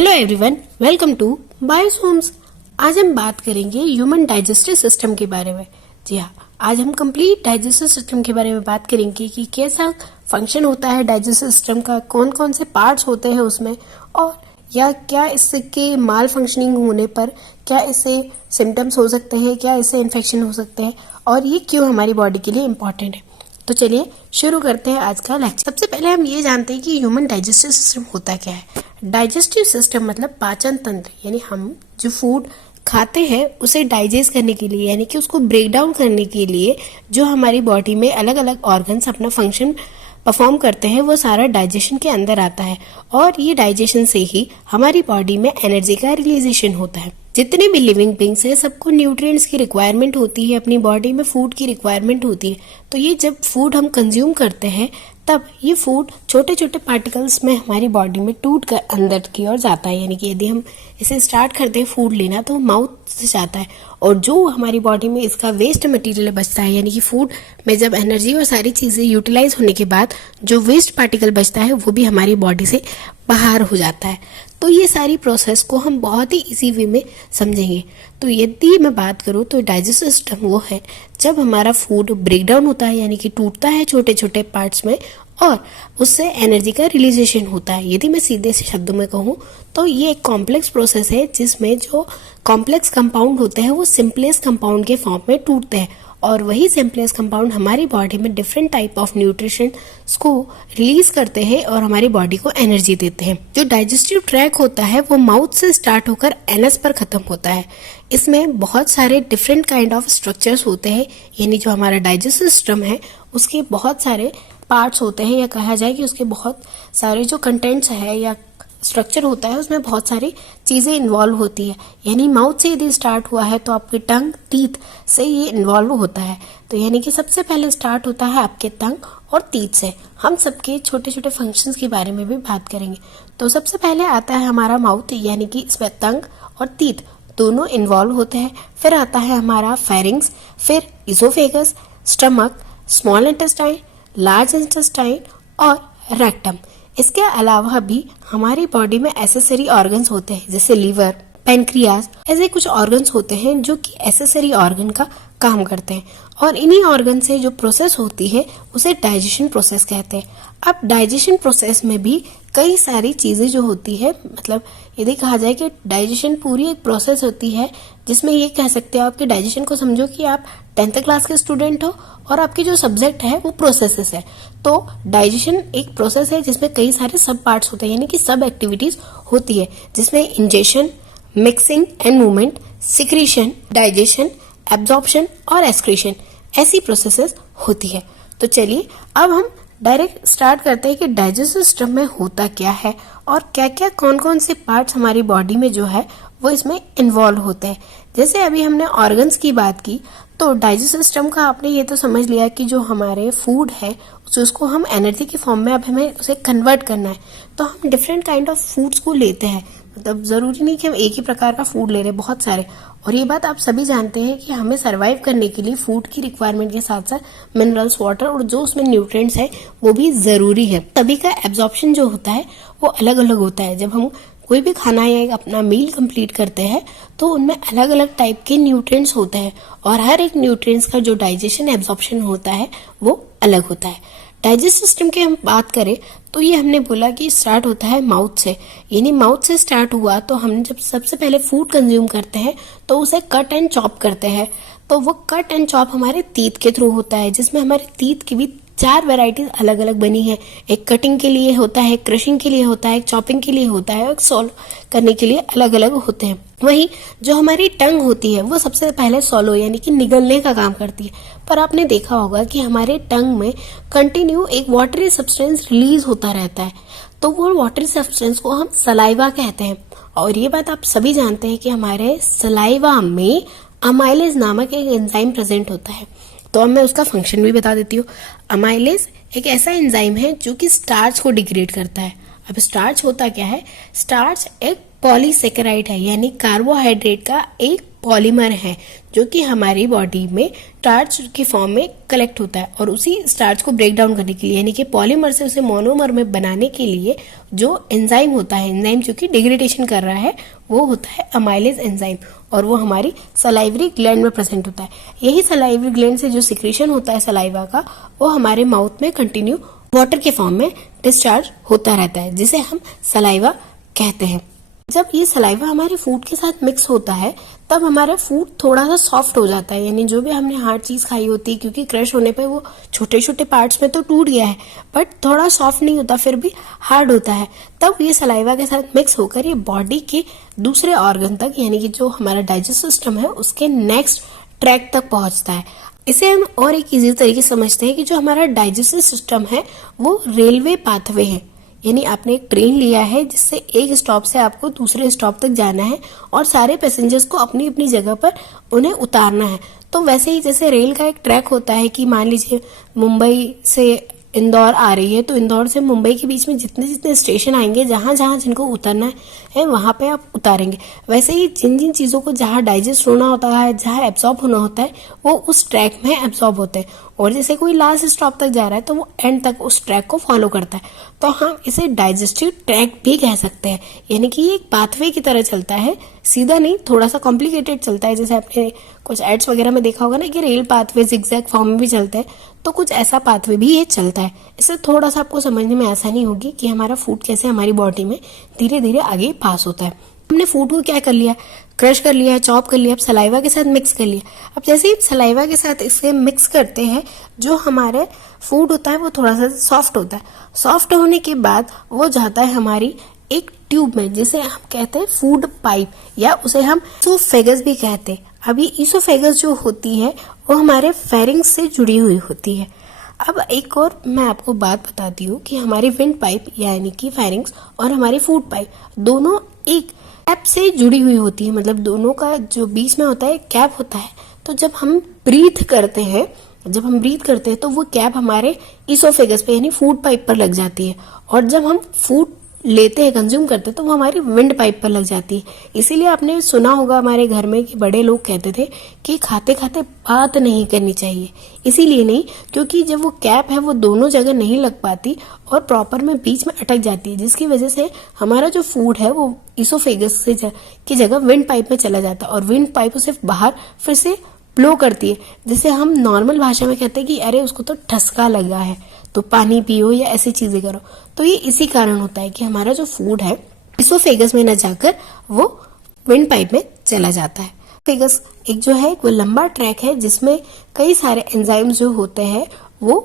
Hello everyone, welcome to Biosomes. आज हम बात करेंगे ह्यूमन डाइजेस्टिव सिस्टम के बारे में। जी हाँ, आज हम कंप्लीट डाइजेस्टिव सिस्टम के बारे में बात करेंगे कि कैसा फंक्शन होता है डाइजेस्टिव सिस्टम का, कौन कौन से पार्ट्स होते हैं उसमें, और या क्या इसके माल फंक्शनिंग होने पर क्या इससे सिम्टम्स हो सकते हैं, क्या इससे इन्फेक्शन हो सकते हैं, और ये क्यों हमारी बॉडी के लिए इम्पॉर्टेंट है। तो चलिए शुरू करते हैं आज का लेक्चर। सबसे पहले हम ये जानते हैं कि ह्यूमन डाइजेस्टिव सिस्टम होता क्या है। डाइजेस्टिव सिस्टम मतलब पाचन तंत्र, यानी हम जो फूड खाते हैं उसे डाइजेस्ट करने के लिए, यानी कि उसको ब्रेक डाउन करने के लिए जो हमारी बॉडी में अलग अलग ऑर्गन्स अपना फंक्शन परफॉर्म करते हैं, वो सारा डाइजेशन के अंदर आता है। और ये डाइजेशन से ही हमारी बॉडी में एनर्जी का रिलीजेशन होता है। जितने भी लिविंग बींग्स हैं सबको न्यूट्रिएंट्स की रिक्वायरमेंट होती है, अपनी बॉडी में फूड की रिक्वायरमेंट होती है। तो ये जब फूड हम कंज्यूम करते हैं तब ये फूड छोटे छोटे पार्टिकल्स में हमारी बॉडी में टूट कर अंदर की ओर जाता है। यानी कि यदि हम इसे स्टार्ट करते हैं फूड लेना तो माउथ से जाता है, और जो हमारी बॉडी में इसका वेस्ट मटेरियल बचता है, यानी कि फूड में जब एनर्जी और सारी चीज़ें यूटिलाइज होने के बाद जो वेस्ट पार्टिकल बचता है वो भी हमारी बॉडी से बाहर हो जाता है। तो ये सारी प्रोसेस को हम बहुत ही इजी वे में समझेंगे। तो यदि मैं बात करूँ तो डाइजेस्टिव सिस्टम वो है जब हमारा फूड ब्रेक डाउन होता है, यानी कि टूटता है छोटे छोटे पार्ट्स में, और उससे एनर्जी का रिलीजेशन होता है। यदि मैं सीधे से शब्दों में कहूँ तो ये एक कॉम्प्लेक्स प्रोसेस है जिसमें जो कॉम्प्लेक्स कंपाउंड होते हैं वो सिंपलेस्ट कंपाउंड के फॉर्म में टूटते हैं, और वही सिंपलेस्ट कंपाउंड हमारी बॉडी में डिफरेंट टाइप ऑफ न्यूट्रिशन को रिलीज करते हैं और हमारी बॉडी को एनर्जी देते हैं। जो डाइजेस्टिव ट्रैक होता है वो माउथ से स्टार्ट होकर एनस पर खत्म होता है। इसमें बहुत सारे डिफरेंट काइंड ऑफ स्ट्रक्चर्स होते हैं, यानी जो हमारा डाइजेस्टिव सिस्टम है उसके बहुत सारे पार्ट्स होते हैं, या कहा जाए कि उसके बहुत सारे जो कंटेंट्स है या स्ट्रक्चर होता है उसमें बहुत सारी चीज़ें इन्वॉल्व होती है। यानी माउथ से यदि स्टार्ट हुआ है तो आपके टंग, टीथ से ये इन्वॉल्व होता है। तो यानी कि सबसे पहले स्टार्ट होता है आपके टंग और टीथ से। हम सबके छोटे छोटे फंक्शंस के बारे में भी बात करेंगे। तो सबसे पहले आता है हमारा माउथ, यानी कि इसमें टंग और टीथ दोनों इन्वॉल्व होते हैं। फिर आता है हमारा फेरिंग्स, फिर oesophagus, stomach, small intestine, large intestine और रेक्टम। इसके अलावा भी हमारी बॉडी में एसेसरी ऑर्गन्स होते हैं, जैसे लीवर, पेनक्रियास, ऐसे कुछ ऑर्गन्स होते हैं जो कि एसेसरी ऑर्गन का काम करते हैं, और इन्हीं ऑर्गन से जो प्रोसेस होती है उसे डाइजेशन प्रोसेस कहते हैं। अब डाइजेशन प्रोसेस में भी कई सारी चीज़ें जो होती है, मतलब यदि कहा जाए कि डाइजेशन पूरी एक प्रोसेस होती है जिसमें ये कह सकते हो आपके डाइजेशन को समझो कि आप 10th क्लास के स्टूडेंट हो और आपकी जो सब्जेक्ट है वो प्रोसेसेस है। तो डाइजेशन एक प्रोसेस है जिसमें कई सारे सब पार्ट्स होते हैं, यानी कि सब एक्टिविटीज होती है, जिसमें ingestion, mixing and movement, secretion, digestion, absorption और एक्सक्रीशन, ऐसी प्रोसेसेस होती है। तो चलिए अब हम डायरेक्ट स्टार्ट करते हैं कि डाइजेस्टिव सिस्टम में होता क्या है और क्या क्या कौन कौन से पार्ट्स हमारी बॉडी में जो है वो इसमें इन्वॉल्व होते हैं। जैसे अभी हमने ऑर्गन्स की बात की, तो डाइजेस्टिव सिस्टम का आपने ये तो समझ लिया कि जो हमारे फूड है उसको हम एनर्जी के फॉर्म में अब हमें उसे कन्वर्ट करना है। तो हम डिफरेंट काइंड ऑफ फूड्स को लेते हैं, मतलब ज़रूरी नहीं कि हम एक ही प्रकार का फूड ले रहे हैं, बहुत सारे। और ये बात आप सभी जानते हैं कि हमें सर्वाइव करने के लिए फूड की रिक्वायरमेंट के साथ साथ मिनरल्स, वाटर और जो उसमें न्यूट्रिएंट्स है वो भी ज़रूरी है। सभी का एब्जॉर्प्शन जो होता है वो अलग अलग होता है। जब हम कोई भी खाना या अपना मील कंप्लीट करते हैं तो उनमें अलग अलग टाइप के न्यूट्रिएंट्स होते हैं, और हर एक न्यूट्रिएंट्स का जो डाइजेशन एब्जॉर्प्शन होता है वो अलग होता है। डाइजेस्ट सिस्टम की हम बात करें तो ये हमने बोला कि स्टार्ट होता है माउथ से, यानी माउथ से स्टार्ट हुआ तो हम जब सबसे पहले फूड कंज्यूम करते हैं तो उसे कट एंड चॉप करते हैं। तो वो कट एंड चॉप हमारे टीथ के थ्रू होता है, जिसमें हमारे टीथ की भी 4 वैरायटीज अलग अलग बनी है। एक कटिंग के लिए होता है, क्रशिंग के लिए होता है, एक चॉपिंग के लिए होता है, और सॉल्व करने के लिए अलग अलग होते हैं। वहीं जो हमारी टंग होती है वो सबसे पहले सॉलो, यानी कि निगलने का काम करती है। पर आपने देखा होगा कि हमारे टंग में कंटिन्यू एक वाटरी सब्सटेंस रिलीज होता रहता है, तो वो वाटरी सब्सटेंस को हम सलाइवा कहते हैं। और ये बात आप सभी जानते हैं कि हमारे सलाइवा में अमाइलेज नामक एक एंजाइम प्रेजेंट होता है। तो अब मैं उसका फंक्शन भी बता देती हूँ। अमाइलेज एक ऐसा एंजाइम है जो कि स्टार्च को डिग्रेड करता है। अब स्टार्च होता क्या है? स्टार्च एक पॉलीसेकेराइड है, यानी कार्बोहाइड्रेट का एक पॉलीमर है जो कि हमारी बॉडी में स्टार्च के फॉर्म में कलेक्ट होता है, और उसी स्टार्च को ब्रेक डाउन करने के लिए यानी कि पॉलीमर से उसे मोनोमर में बनाने के लिए जो एंजाइम होता है, एंजाइम जो कि डिग्रेडेशन कर रहा है, वो होता है अमाइलेज एंजाइम, और वो हमारी सलाइवरी ग्लैंड में प्रेजेंट होता है। यही सलाइवरी ग्लैंड से जो सिक्रीशन होता है सलाइवा का, वो हमारे माउथ में कंटिन्यू वाटर के फॉर्म में डिस्चार्ज होता रहता है, जिसे हम सलाइवा कहते हैं। जब ये सलाइवा हमारे फूड के साथ मिक्स होता है तब हमारा फूड थोड़ा सा सॉफ्ट हो जाता है, यानी जो भी हमने हार्ड चीज खाई होती है, क्योंकि क्रश होने पे वो छोटे छोटे पार्ट्स में तो टूट गया है, बट थोड़ा सॉफ्ट नहीं होता, फिर भी हार्ड होता है। तब ये सलाइवा के साथ मिक्स होकर ये बॉडी के दूसरे ऑर्गन तक, यानी कि जो हमारा डाइजेस्टिव सिस्टम है उसके नेक्स्ट ट्रैक तक पहुंचता है। इसे हम और एक इजी तरीके से समझते हैं कि जो हमारा डाइजेस्टिव सिस्टम है वो रेलवे पाथवे है, यानी आपने एक ट्रेन लिया है जिससे एक स्टॉप से आपको दूसरे स्टॉप तक जाना है और सारे पैसेंजर्स को अपनी अपनी जगह पर उन्हें उतारना है। तो वैसे ही जैसे रेल का एक ट्रैक होता है कि मान लीजिए मुंबई से इंदौर आ रही है, तो इंदौर से मुंबई के बीच में जितने जितने स्टेशन आएंगे, जहां जहां जिनको उतरना है वहां पे आप उतारेंगे। वैसे ही जिन जिन चीजों को जहां डाइजेस्ट होना होता है, जहां एब्सॉर्ब होना होता है, वो उस ट्रैक में एब्सॉर्ब होते हैं, और जैसे कोई लास्ट स्टॉप तक जा रहा है तो वो एंड तक उस ट्रैक को फॉलो करता है। तो हम इसे डाइजेस्टिव ट्रैक भी कह सकते हैं, यानी कि ये एक पाथवे की तरह चलता है, सीधा नहीं, थोड़ा सा कॉम्प्लिकेटेड चलता है। जैसे आपने कुछ एड्स वगैरह में देखा होगा ना कि रेल पाथवे जिगजैग फॉर्म में भी चलता है, तो कुछ ऐसा पाथवे भी ये चलता है। इससे थोड़ा सा आपको समझने में आसानी होगी कि हमारा फूड कैसे हमारी बॉडी में धीरे धीरे आगे पास होता है। हमने फूड को क्या कर लिया, क्रश कर लिया, चॉप कर लिया, अब सलाइवा के साथ मिक्स कर लिया। अब जैसे ही सलाइवा के साथ इसे मिक्स करते हैं, जो हमारे फूड होता है वो थोड़ा सा सॉफ्ट होता है। सॉफ्ट होने के बाद वो जाता है हमारी एक ट्यूब में, जिसे हम कहते हैं फूड पाइप, या उसे हम ईसोफेगस भी कहते हैं। अभी ईसोफेगस जो होती है वो हमारे फेरिंग्स से जुड़ी हुई होती है। अब एक और मैं आपको बात बताती हूँ कि हमारी विंड पाइप यानी कि फेरिंग्स और हमारी फूड पाइप दोनों एक कैप से जुड़ी हुई होती है, मतलब दोनों का जो बीच में होता है कैप होता है। तो जब हम ब्रीथ करते हैं तो वो कैप हमारे ईसोफेगस पे यानी फूड पाइप पर लग जाती है, और जब हम फूड लेते हैं, कंज्यूम करते हैं, तो वो हमारी विंड पाइप पर लग जाती है। इसीलिए आपने सुना होगा हमारे घर में कि बड़े लोग कहते थे कि खाते खाते बात नहीं करनी चाहिए। इसीलिए नहीं, क्योंकि जब वो कैप है वो दोनों जगह नहीं लग पाती और प्रॉपर में बीच में अटक जाती है, जिसकी वजह से हमारा जो फूड है वो ईसोफेगस से की जगह विंड पाइप में चला जाता है, और विंड पाइप उसे बाहर फिर से ब्लो करती है, जिसे हम नॉर्मल भाषा में कहते हैं कि अरे उसको तो ठसका लगा है, तो पानी पियो या ऐसी चीजें करो। तो ये इसी कारण होता है कि हमारा जो फूड है ईसोफेगस में न जाकर वो विंड पाइप में चला जाता है। फेगस एक जो है वो लंबा ट्रैक है जिसमें कई सारे एंजाइम्स जो होते हैं वो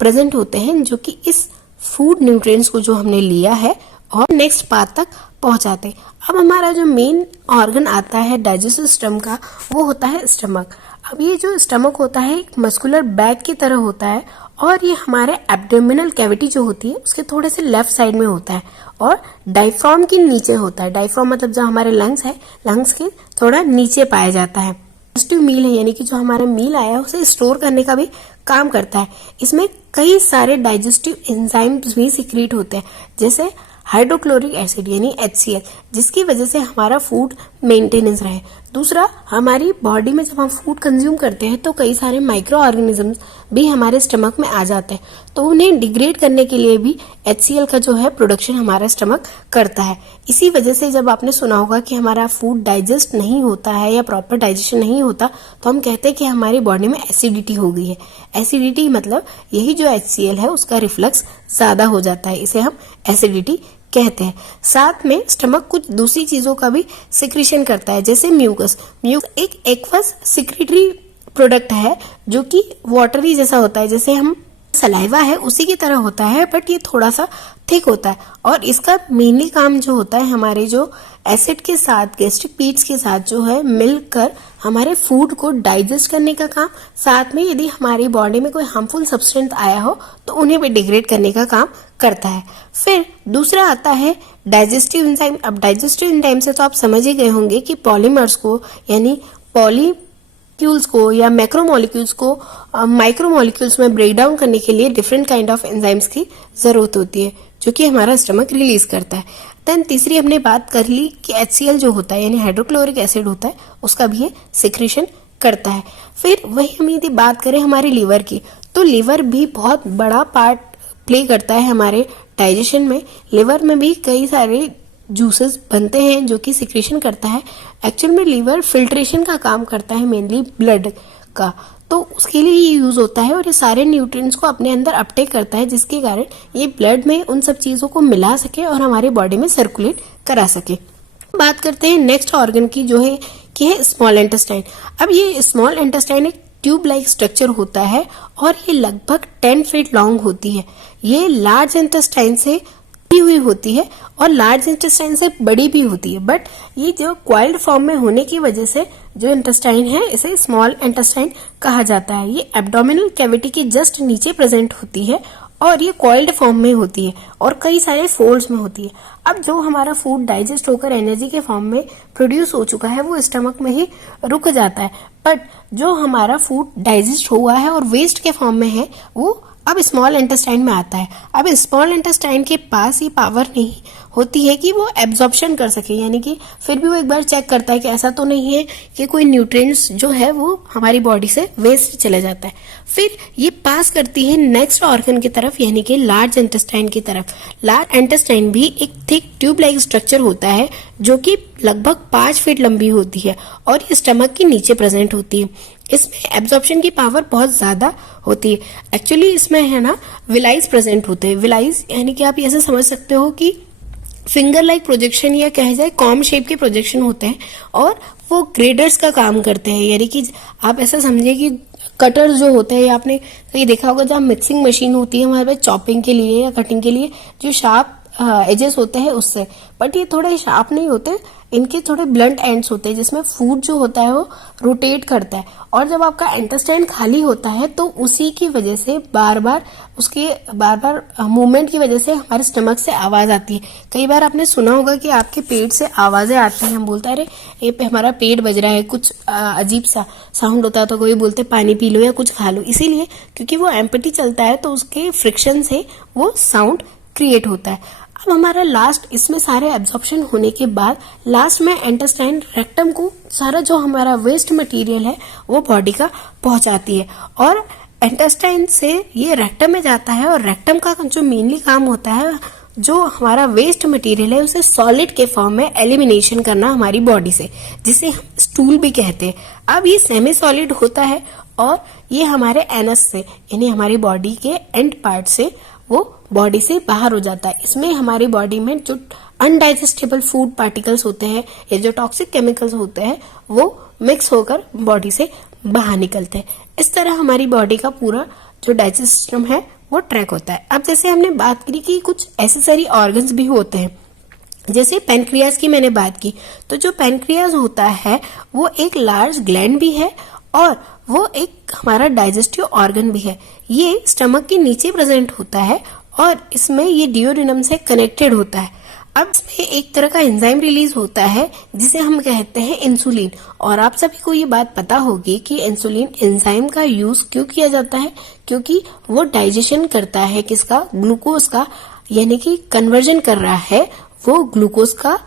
प्रेजेंट होते हैं, जो कि इस फूड न्यूट्रिएंट्स को जो हमने लिया है और नेक्स्ट पार्ट तक पहुंचाते। अब हमारा जो मेन ऑर्गन आता है डाइजेस्टिव सिस्टम का, वो होता है स्टमक। अब ये जो स्टमक होता है एक मस्कुलर बैग की तरह होता है, और ये हमारे एब्डोमिनल कैविटी जो होती है उसके थोड़े से लेफ्ट साइड में होता है और डायफ्राम के नीचे होता है। डायफ्राम मतलब जो हमारे लंग्स है, लंग्स के थोड़ा नीचे पाया जाता है। डाइजेस्टिव मील है, यानी कि जो हमारा मील आया है उसे स्टोर करने का भी काम करता है। इसमें कई सारे डाइजेस्टिव एंजाइम्स भी सीक्रेट होते हैं, जैसे हाइड्रोक्लोरिक एसिड यानी HCl, जिसकी वजह से हमारा फूड मेंटेनेंस रहे। दूसरा, हमारी बॉडी में जब हम फूड कंज्यूम करते हैं तो कई सारे माइक्रो ऑर्गेनिजम्स भी हमारे स्टमक में आ जाते हैं, तो उन्हें डिग्रेड करने के लिए भी HCl का जो है प्रोडक्शन हमारा स्टमक करता है। इसी वजह से जब आपने सुना होगा कि हमारा फूड डाइजेस्ट नहीं होता है या प्रॉपर डाइजेशन नहीं होता, तो हम कहते हैं कि हमारी बॉडी में एसिडिटी हो गई है। एसिडिटी मतलब यही जो HCl है उसका रिफ्लक्स ज्यादा हो जाता है, इसे हम एसिडिटी कहते हैं। साथ में स्टमक कुछ दूसरी चीजों का भी सिक्रीशन करता है, जैसे म्यूकस। एक एक्वस सिक्रेटरी प्रोडक्ट है जो कि वाटरी जैसा होता है, जैसे हम सलाइवा है उसी की तरह होता है, बट ये थोड़ा सा थिक होता है, और इसका मेनली काम जो होता है हमारे जो एसिड के साथ, गैस्ट्रिक पीट्स के साथ जो है मिलकर हमारे फूड को डाइजेस्ट करने का काम, साथ में यदि हमारी बॉडी में कोई हार्मफुल सब्सटेंस आया हो तो उन्हें भी डिग्रेड करने का काम करता है। फिर दूसरा आता है डाइजेस्टिव एंजाइम। अब डाइजेस्टिव एंजाइम से तो आप समझ ही गए होंगे कि पॉलीमर्स को यानी पॉलीक्यूल्स को या मैक्रोमोलिक्यूल्स को माइक्रोमोलिक्यूल्स में ब्रेक डाउन करने के लिए डिफरेंट काइंड ऑफ एंजाइम्स की जरूरत होती है, जो कि हमारा स्टमक रिलीज करता है। देन तीसरी हमने बात कर ली कि HCl जो होता है यानी हाइड्रोक्लोरिक एसिड होता है, उसका भी ये सिक्रीशन करता है। फिर वही हम यदि बात करें हमारे लीवर की, तो लीवर भी बहुत बड़ा पार्ट प्ले करता है हमारे डाइजेशन में। लिवर में भी कई सारे जूसेस बनते हैं जो कि सिक्रीशन करता है। एक्चुअल में लीवर फिल्ट्रेशन का काम करता है, मेनली ब्लड का, तो उसके लिए ये यूज होता है और ये सारे न्यूट्रिएंट्स को अपने अंदर अपटेक करता है, जिसके कारण ये ब्लड में उन सब चीजों को मिला सके और हमारे बॉडी में सर्कुलेट करा सके। बात करते हैं नेक्स्ट ऑर्गन की, जो है कि है स्मॉल इंटेस्टाइन। अब ये स्मॉल इंटेस्टाइन एक ट्यूब लाइक स्ट्रक्चर होता है और ये लगभग 10 फीट लॉन्ग होती है। ये लार्ज इंटेस्टाइन से हुई होती है और लार्ज इंटेस्टाइन से बड़ी भी होती है, बट ये जो क्वाइल्ड फॉर्म में होने की वजह से जो इंटेस्टाइन है इसे स्मॉल इंटेस्टाइन कहा जाता है। ये एब्डोमिनल कैविटी के जस्ट नीचे प्रेजेंट होती है और ये कॉइल्ड फॉर्म में होती है और कई सारे फोल्ड्स में होती है। अब जो हमारा फूड डाइजेस्ट होकर एनर्जी के फॉर्म में प्रोड्यूस हो चुका है वो स्टमक में ही रुक जाता है, बट जो हमारा फूड डाइजेस्ट हुआ है और वेस्ट के फॉर्म में है वो अब स्मॉल इंटेस्टाइन में आता है। अब स्मॉल इंटेस्टाइन के पास ये पावर नहीं होती है कि वो एब्जॉर्प्शन कर सके, यानी कि फिर भी वो एक बार चेक करता है कि ऐसा तो नहीं है कि कोई न्यूट्रिएंट्स जो है वो हमारी बॉडी से वेस्ट चले जाता है। फिर ये पास करती है नेक्स्ट ऑर्गन की तरफ, यानी कि लार्ज इंटेस्टाइन की तरफ। लार्ज इंटेस्टाइन भी एक थिक ट्यूब लाइक स्ट्रक्चर होता है जो कि लगभग 5 फीट लंबी होती है और ये स्टमक के नीचे प्रेजेंट होती है। इसमें एब्जॉर्प्शन की पावर बहुत ज्यादा होती है। एक्चुअली इसमें है ना विलाइज प्रेजेंट होते हैं। विलाइज यानी कि आप ऐसे समझ सकते हो कि फिंगर लाइक प्रोजेक्शन या कहे जाए कॉम शेप के प्रोजेक्शन होते हैं और वो ग्रेडर्स का काम करते हैं। यानी कि आप ऐसा समझिए कि कटर्स जो होते हैं, आपने कहीं देखा होगा जहाँ मिक्सिंग मशीन होती है हमारे पास चॉपिंग के लिए या कटिंग के लिए, जो शार्प एजेस होते हैं उससे, बट ये थोड़े शार्प नहीं होते, इनके थोड़े ब्लंट एंड्स होते हैं जिसमें फूड जो होता है वो रोटेट करता है। और जब आपका इंटेस्टाइन खाली होता है तो उसी की वजह से बार बार मूवमेंट की वजह से हमारे स्टमक से आवाज आती है। कई बार आपने सुना होगा कि आपके पेट से आवाजें आती हैं, हम बोलते हैं अरे ये हमारा पेट बज रहा है, कुछ अजीब सा साउंड होता है, तो कोई बोलते पानी पी लो या कुछ खा लो। इसीलिए क्योंकि वो एम्पटी चलता है तो उसके फ्रिक्शन से वो साउंड क्रिएट होता है। अब हमारा लास्ट, इसमें सारे एब्जॉर्प्शन होने के बाद लास्ट में इंटेस्टाइन रेक्टम को सारा जो हमारा वेस्ट मटेरियल है वो बॉडी का पहुंचाती है और इंटेस्टाइन से ये रेक्टम में जाता है और रेक्टम का जो मेनली काम होता है जो हमारा वेस्ट मटेरियल है उसे सॉलिड के फॉर्म में एलिमिनेशन करना हमारी बॉडी से, जिसे हम स्टूल भी कहते हैं। अब ये सेमी सॉलिड होता है और ये हमारे एनस से यानी हमारी बॉडी के एंड पार्ट से वो बॉडी से बाहर हो जाता है। इसमें हमारी बॉडी में जो अनडाइजेस्टेबल फूड पार्टिकल्स होते हैं या जो टॉक्सिक केमिकल्स होते हैं वो मिक्स होकर बॉडी से बाहर निकलते हैं। इस तरह हमारी बॉडी का पूरा जो डाइजेस्ट सिस्टम है वो ट्रैक होता है। अब जैसे हमने बात की कि कुछ एसेसरी ऑर्गन्स भी होते हैं, जैसे पेनक्रियाज की मैंने बात की, तो जो पेनक्रियाज होता है वो एक लार्ज ग्लैंड भी है और वो एक हमारा डाइजेस्टिव ऑर्गन भी है। ये स्टमक के नीचे प्रेजेंट होता है और इसमें ये डियोडिनम से कनेक्टेड होता है। अब इसमें एक तरह का एंजाइम रिलीज होता है जिसे हम कहते हैं इंसुलिन, और आप सभी को ये बात पता होगी कि इंसुलिन एंजाइम का यूज क्यों किया जाता है, क्योंकि वो डाइजेशन करता है किसका, ग्लूकोज का, यानी कि कन्वर्जन कर रहा है वो ग्लूकोज का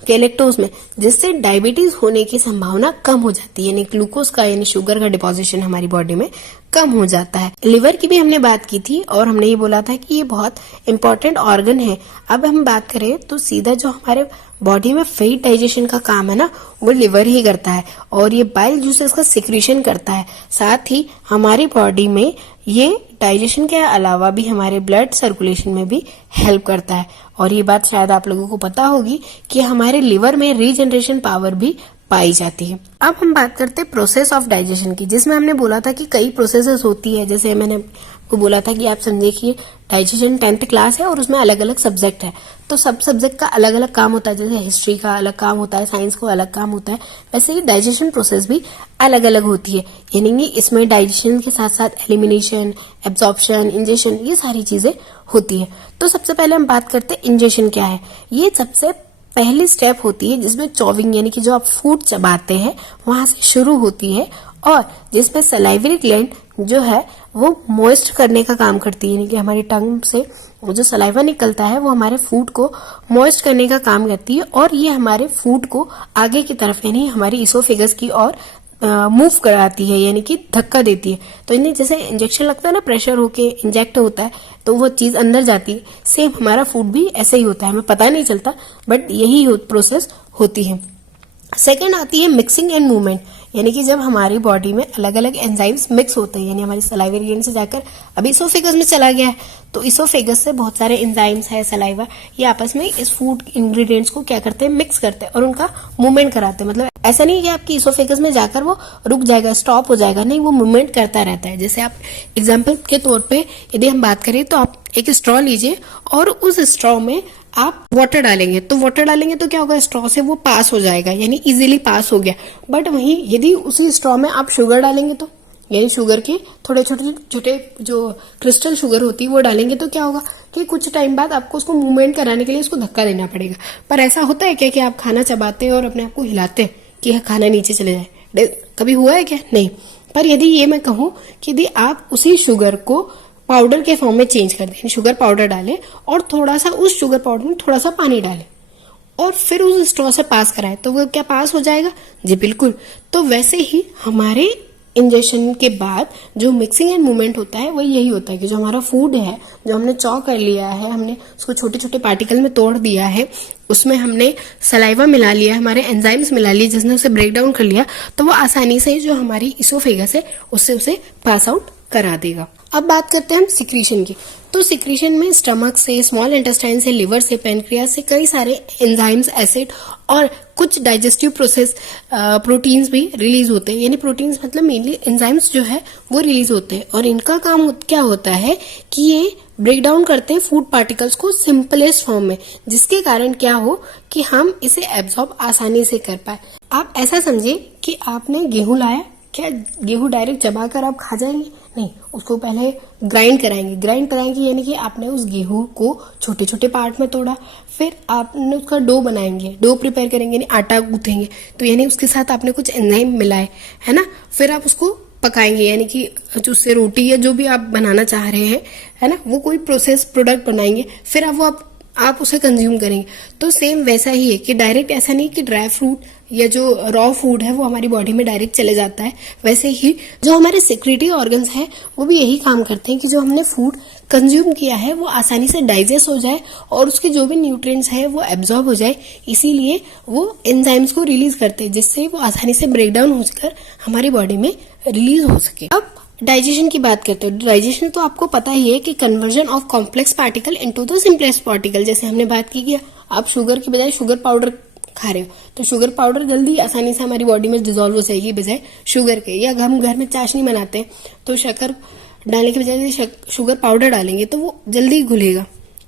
गैलेक्टोज में, जिससे डायबिटीज होने की संभावना कम हो जाती है, यानी ग्लूकोज का यानी शुगर का डिपोजिशन हमारी बॉडी में कम हो जाता है। लिवर की भी हमने बात की थी और हमने ये बोला था कि ये बहुत इंपॉर्टेंट ऑर्गन है। अब हम बात करें तो सीधा जो हमारे बॉडी में फैट डाइजेशन का काम है ना वो लिवर ही करता है और ये बाइल जूसेस का सिक्रीशन करता है। साथ ही हमारी बॉडी में ये डाइजेशन के अलावा भी हमारे ब्लड सर्कुलेशन में भी हेल्प करता है। और ये बात शायद आप लोगों को पता होगी कि हमारे लिवर में रीजनरेशन पावर भी पाई जाती है। अब हम बात करते हैं प्रोसेस ऑफ डाइजेशन की, जिसमें हमने बोला था कि कई प्रोसेसेस होती है। जैसे मैंने आपको बोला था कि आप समझिए कि डाइजेशन 10th क्लास है और उसमें अलग अलग सब्जेक्ट है, तो सब सब्जेक्ट का अलग अलग काम होता है। जैसे हिस्ट्री का अलग काम होता है, साइंस को अलग काम होता है, वैसे ही डाइजेशन प्रोसेस भी अलग अलग होती है। यानी कि इसमें डाइजेशन के साथ साथ एलिमिनेशन, एब्जॉर्प्शन, इंजेशन, ये सारी चीजें होती है। तो सबसे पहले हम बात करते हैं इंजेशन क्या है। ये सबसे पहली स्टेप होती है जिसमें चॉविंग यानी कि जो आप फूड चबाते हैं वहां से शुरू होती है और जिसमें सलाइवरी ग्लैंड जो है वो मॉइस्ट करने का काम करती है, यानी कि हमारी टंग से वो जो सलाइवा निकलता है वो हमारे फूड को मॉइस्ट करने का काम करती है और ये हमारे फूड को आगे की तरफ यानी हमारी इसोफेगस की ओर मूव कराती है, यानी कि धक्का देती है। तो इन्हें जैसे इंजेक्शन लगता है ना, प्रेशर होके इंजेक्ट होता है तो वो चीज अंदर जाती है, सेम हमारा फूड भी ऐसे ही होता है, हमें पता नहीं चलता बट यही प्रोसेस होती है। सेकेंड आती है मिक्सिंग एंड मूवमेंट, यानी कि जब हमारी बॉडी में अलग अलग एंजाइम्स मिक्स होते हैं, यानी हमारी सलाइवरी ग्लैंड से जाकर अब इसोफेगस में चला गया है, तो इसोफेगस से बहुत सारे एंजाइम्स है सलाइवा, ये आपस में इस फूड इंग्रेडिएंट्स को क्या करते हैं, मिक्स करते हैं और उनका मूवमेंट कराते हैं। मतलब ऐसा नहीं कि आपकी इसोफेगस में जाकर वो रुक जाएगा, स्टॉप हो जाएगा, नहीं, वो मूवमेंट करता रहता है। जैसे आप एग्जाम्पल के तौर पे यदि हम बात करें तो आप एक स्ट्रॉ लीजिए और उस स्ट्रॉ में आप वाटर डालेंगे, तो वाटर डालेंगे तो क्या होगा, स्ट्रॉ से वो पास हो जाएगा, यानी इजीली पास हो गया। बट वहीं यदि उसी स्ट्रॉ में आप शुगर डालेंगे तो यानी शुगर के थोड़े छोटे छोटे जो क्रिस्टल शुगर होती है वो डालेंगे तो क्या होगा कि कुछ टाइम बाद आपको उसको मूवमेंट कराने के लिए उसको धक्का देना पड़ेगा। पर ऐसा होता है क्या कि आप खाना चबाते हैं और अपने आप को हिलाते हैं कि खाना नीचे चले जाए, कभी हुआ है क्या? नहीं। पर यदि ये मैं कहूं कि यदि आप उसी शुगर को पाउडर के फॉर्म में चेंज कर दें, शुगर पाउडर डालें और थोड़ा सा उस शुगर पाउडर में थोड़ा सा पानी डालें और फिर उस स्ट्रॉ से पास कराएं, तो वो क्या पास हो जाएगा? जी बिल्कुल। तो वैसे ही हमारे इंजेक्शन के बाद जो मिक्सिंग एंड मूवमेंट होता है वो यही होता है कि जो हमारा फूड है, जो हमने चॉ कर लिया है, हमने उसको छोटे छोटे पार्टिकल में तोड़ दिया है, उसमें हमने सलाइवा मिला लिया, हमारे एंजाइम्स मिला लिए जिसने उसे ब्रेक डाउन कर लिया, तो वो आसानी से जो हमारी इसोफेगस है उससे उसे पास आउट करा देगा। अब बात करते हैं हम सिक्रीशन की। तो सिक्रीशन में स्टमक से, स्मॉल इंटेस्टाइन से, लिवर से, पेनक्रियास से कई सारे एंजाइम्स, एसिड और कुछ डाइजेस्टिव प्रोसेस प्रोटीन्स भी रिलीज होते हैं, यानी प्रोटीन्स मतलब मेनली एंजाइम्स जो है वो रिलीज होते हैं और इनका काम क्या होता है कि ये ब्रेक डाउन करते हैं फूड पार्टिकल्स को सिंपलेस्ट फॉर्म में, जिसके कारण क्या हो कि हम इसे एब्जॉर्ब आसानी से कर पाए। आप ऐसा समझिए कि आपने गेहूं लाया, क्या गेहूं डायरेक्ट चबाकर आप खा जाएंगे? नहीं, उसको पहले ग्राइंड कराएंगे यानी कि आपने उस गेहूं को छोटे छोटे पार्ट में तोड़ा, फिर आपने उसका डो बनाएंगे, डो प्रिपेयर करेंगे यानी आटा गूंथेंगे, तो यानी उसके साथ आपने कुछ एंजाइम मिलाए, है ना, फिर आप उसको पकाएंगे यानी कि उससे रोटी या जो भी आप बनाना चाह रहे हैं, है ना, वो कोई प्रोसेस प्रोडक्ट बनाएंगे, फिर आप उसे कंज्यूम करेंगे। तो सेम वैसा ही है कि डायरेक्ट ऐसा नहीं कि ड्राई फ्रूट या जो रॉ फूड है वो हमारी बॉडी में डायरेक्ट चले जाता है, वैसे ही जो हमारे सेक्रेटरी ऑर्गन्स हैं वो भी यही काम करते हैं कि जो हमने फूड कंज्यूम किया है वो आसानी से डाइजेस्ट हो जाए और उसके जो भी न्यूट्रिएंट्स हैं वो एब्जॉर्ब हो जाए, इसीलिए वो एंजाइम्स को रिलीज करते हैं जिससे वो आसानी से ब्रेक डाउन होकर हमारी बॉडी में रिलीज हो सके। अब डाइजेशन की बात करते हैं। डाइजेशन तो आपको पता ही है कि conversion of complex particle into the simplest particle, जैसे हमने बात की कि आप शुगर की बजाय शुगर पाउडर खा रहे हो तो शुगर पाउडर जल्दी आसानी से हमारी बॉडी में डिजोल्व हो जाएगी बजाय शुगर के। या हम घर में चाशनी बनाते हैं तो शक्कर डालने के बजाय शुगर पाउडर डालेंगे तो वो जल्दी घुलेगा,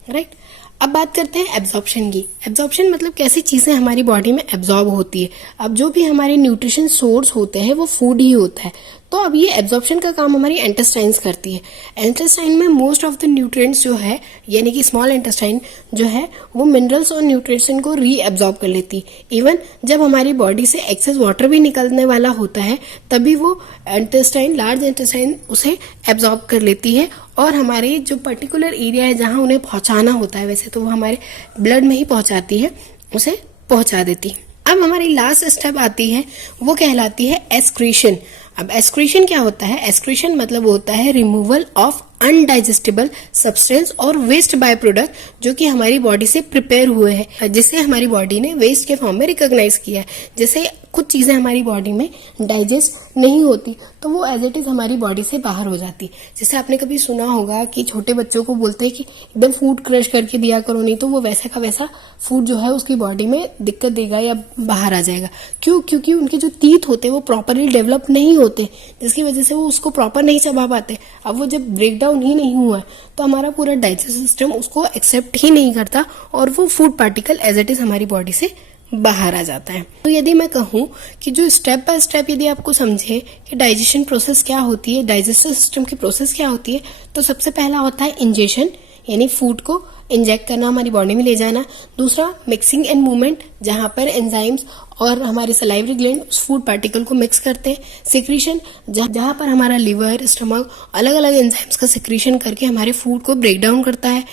राइट। अब बात करते हैं एब्जॉर्प्शन की। एब्जॉर्प्शन मतलब कैसी चीजें हमारी बॉडी में एब्जॉर्ब होती है। अब जो भी हमारे न्यूट्रिशन सोर्स होते हैं वो फूड ही होता है, तो अब ये एब्जॉर्प्शन का काम हमारी इंटेस्टाइन्स करती है। इंटेस्टाइन में मोस्ट ऑफ द न्यूट्रिएंट्स जो है यानी कि स्मॉल इंटेस्टाइन जो है वो मिनरल्स और न्यूट्रिशन को री एब्जॉर्ब कर लेती है। इवन जब हमारी बॉडी से एक्सेस वाटर भी निकलने वाला होता है तभी वो इंटेस्टाइन, लार्ज इंटेस्टाइन उसे एब्जॉर्ब कर लेती है और हमारे जो पर्टिकुलर एरिया है जहां उन्हें पहुंचाना होता है, वैसे तो वो हमारे ब्लड में ही पहुंचाती है, उसे पहुंचा देती है। अब हमारी लास्ट स्टेप आती है, वो कहलाती है एक्सक्रीशन। अब एक्सक्रीशन क्या होता है? एक्सक्रीशन मतलब होता है रिमूवल ऑफ अनडाइजेस्टेबल सब्सटेंस और वेस्ट बाय प्रोडक्ट जो कि हमारी बॉडी से प्रिपेयर हुए हैं, जिसे हमारी बॉडी ने वेस्ट के फॉर्म में रिकॉग्नाइज किया है। जैसे कुछ चीजें हमारी बॉडी में डाइजेस्ट नहीं होती तो वो एज इट इज हमारी बॉडी से बाहर हो जाती। जैसे आपने कभी सुना होगा कि छोटे बच्चों को बोलते हैं कि एकदम फूड क्रश करके दिया करो, नहीं तो वो वैसा का वैसा फूड जो है उसकी बॉडी में दिक्कत देगा या बाहर आ जाएगा। क्यों? क्योंकि उनके जो टीथ होते हैं वो प्रॉपरली डेवलप नहीं होते, जिसकी वजह से वो उसको प्रॉपर नहीं चबा पाते। अब वो जब ब्रेक डाउन ही नहीं हुआ तो हमारा पूरा डाइजेस्टिव सिस्टम उसको एक्सेप्ट ही नहीं करता और वो food particle as it is हमारी बॉडी से बाहर आ जाता है। तो यदि मैं कहूं कि जो स्टेप बाय स्टेप यदि आपको समझे कि डाइजेशन प्रोसेस क्या होती है, डाइजेस्टिव सिस्टम की प्रोसेस क्या होती है, तो सबसे पहला होता है इंजेशन, यानी फूड को इंजेक्ट करना, हमारी बॉडी में ले जाना। दूसरा मिक्सिंग एंड मूवमेंट, जहां पर एंजाइम्स और हमारे सलाइवरी ग्लैंड उस फूड पार्टिकल को मिक्स करते हैं। सिक्रीशन, जहां पर हमारा लिवर, स्टमक अलग अलग एंजाइम्स का सिक्रीशन करके हमारे फूड को ब्रेक डाउन करता है।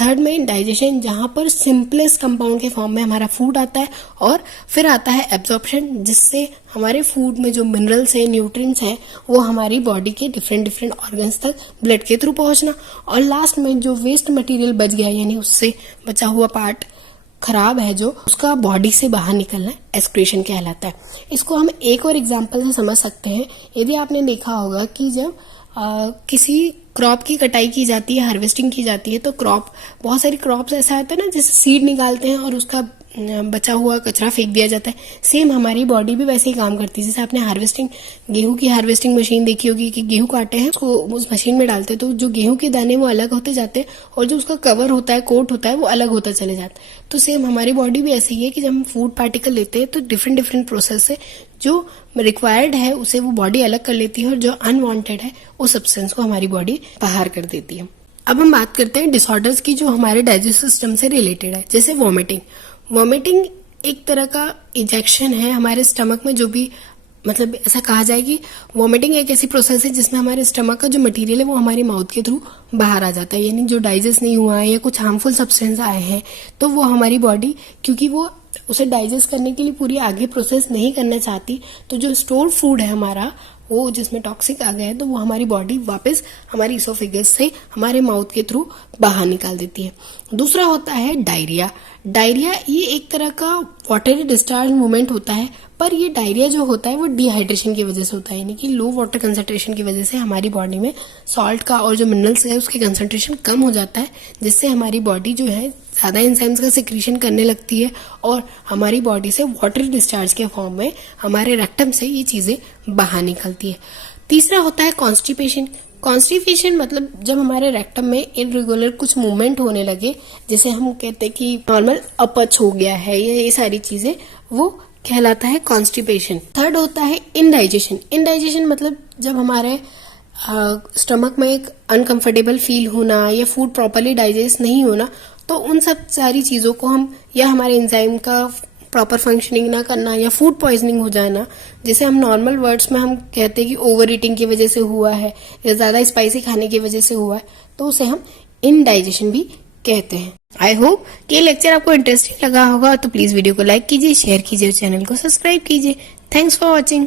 थर्ड में डाइजेशन, जहां पर सिंपलेस्ट कंपाउंड के फॉर्म में हमारा फूड आता है। और फिर आता है एब्जॉर्प्शन, जिससे हमारे फूड में जो मिनरल्स है, न्यूट्रिएंट्स हैं, वो हमारी बॉडी के डिफरेंट डिफरेंट ऑर्गन्स तक ब्लड के थ्रू पहुंचना। और लास्ट में जो वेस्ट मटेरियल बच गया, यानी उससे बचा हुआ पार्ट खराब है जो, उसका बॉडी से बाहर निकलना एक्सक्रीशन कहलाता है। इसको हम एक और एग्जांपल से समझ सकते हैं। यदि आपने देखा होगा कि जब किसी क्रॉप की कटाई की जाती है, हार्वेस्टिंग की जाती है, तो बहुत सारी क्रॉप्स ऐसा आता है ना, जैसे सीड निकालते हैं और उसका बचा हुआ कचरा फेंक दिया जाता है। सेम हमारी बॉडी भी वैसे ही काम करती है। जैसे आपने गेहूं की हार्वेस्टिंग मशीन देखी होगी कि गेहूं काटे हैं, उसको उस मशीन में डालते हैं तो जो गेहूं के दाने वो अलग होते जाते हैं और जो उसका कवर होता है, कोट होता है, वो अलग होता चले जाता है। तो सेम हमारी बॉडी भी ऐसी ही है कि जब हम फूड पार्टिकल लेते हैं तो डिफरेंट डिफरेंट प्रोसेस से जो रिक्वायर्ड है उसे वो बॉडी अलग कर लेती है और जो अनवांटेड है उस सब्सटेंस को हमारी बॉडी बाहर कर देती है। अब हम बात करते हैं डिसऑर्डर्स की जो हमारे डाइजेस्टिव सिस्टम से रिलेटेड है। जैसे वॉमिटिंग एक तरह का इजेक्शन है हमारे स्टमक में, जो भी मतलब ऐसा कहा जाए कि वॉमिटिंग एक ऐसी प्रोसेस है जिसमें हमारे स्टमक का जो मटेरियल है वो हमारे माउथ के थ्रू बाहर आ जाता है। यानी जो डाइजेस्ट नहीं हुआ है या कुछ हार्मफुल सब्सटेंस आए हैं तो वो हमारी बॉडी, क्योंकि वो उसे डाइजेस्ट करने के लिए पूरी आगे प्रोसेस नहीं करना चाहती, तो जो स्टोर फूड है हमारा, वो जिसमें टॉक्सिक आ गया है, तो वो हमारी बॉडी वापस हमारी इसोफेगस से हमारे माउथ के थ्रू बाहर निकाल देती है। दूसरा होता है डायरिया। डायरिया ये एक तरह का वाटरी डिस्चार्ज मूवमेंट होता है, पर ये डायरिया जो होता है वो डिहाइड्रेशन की वजह से होता है। यानी कि लो वाटर कंसंट्रेशन की वजह से हमारी बॉडी में सॉल्ट का और जो मिनरल्स है उसके कंसंट्रेशन कम हो जाता है, जिससे हमारी बॉडी जो है ज्यादा एंजाइम्स का सिक्रीशन करने लगती है और हमारी बॉडी से वाटरी डिस्चार्ज के फॉर्म में हमारे रेक्टम से ये चीजें बाहर निकलती है। तीसरा होता है कॉन्स्टिपेशन। कॉन्स्टिपेशन मतलब जब हमारे रेक्टम में इरेगुलर कुछ मूवमेंट होने लगे, जैसे हम कहते हैं कि नॉर्मल अपच हो गया है, ये सारी चीजें, वो कहलाता है कॉन्स्टिपेशन। थर्ड होता है इनडाइजेशन। इनडाइजेशन मतलब जब हमारे स्टमक में एक अनकंफर्टेबल फील होना या फूड प्रॉपरली डाइजेस्ट नहीं होना, तो उन सब सारी चीजों को हम, या हमारे एंजाइम का प्रॉपर फंक्शनिंग ना करना या फूड पॉइजनिंग हो जाना, जैसे हम नॉर्मल वर्ड्स में हम कहते हैं कि ओवर ईटिंग की वजह से हुआ है या ज्यादा स्पाइसी खाने की वजह से हुआ है, तो उसे हम इनडाइजेशन भी कहते हैं। आई होप कि ये लेक्चर आपको इंटरेस्टिंग लगा होगा, तो प्लीज वीडियो को लाइक कीजिए, शेयर कीजिए और चैनल को सब्सक्राइब कीजिए। Thanks for watching.